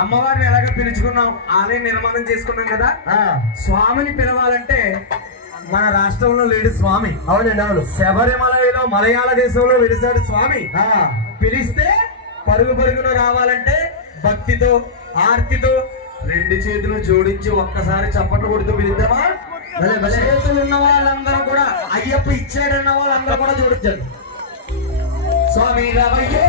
అమ్మవారిని ఎలాగ పిలుచుకున్నాం, ఆలయం నిర్మాణం చేసుకున్నాం కదా. స్వామిని పిలవాలంటే మన రాష్ట్రంలో లేడు స్వామి. అవునండి, అవును. శబరిమలలో మలయాళ దేశంలో వెలిసాడు స్వామి. పిలిస్తే పరుగు పరుగున రావాలంటే భక్తితో ఆర్తితో రెండు చేతులు జోడించి ఒక్కసారి చప్పట్లు కొడుతూ పిలుద్దామా? చేతులు ఉన్న వాళ్ళందరూ కూడా అయ్యప్ప ఇచ్చాడన్న వాళ్ళందరూ కూడా జోడించారు. స్వామి రావయ్యే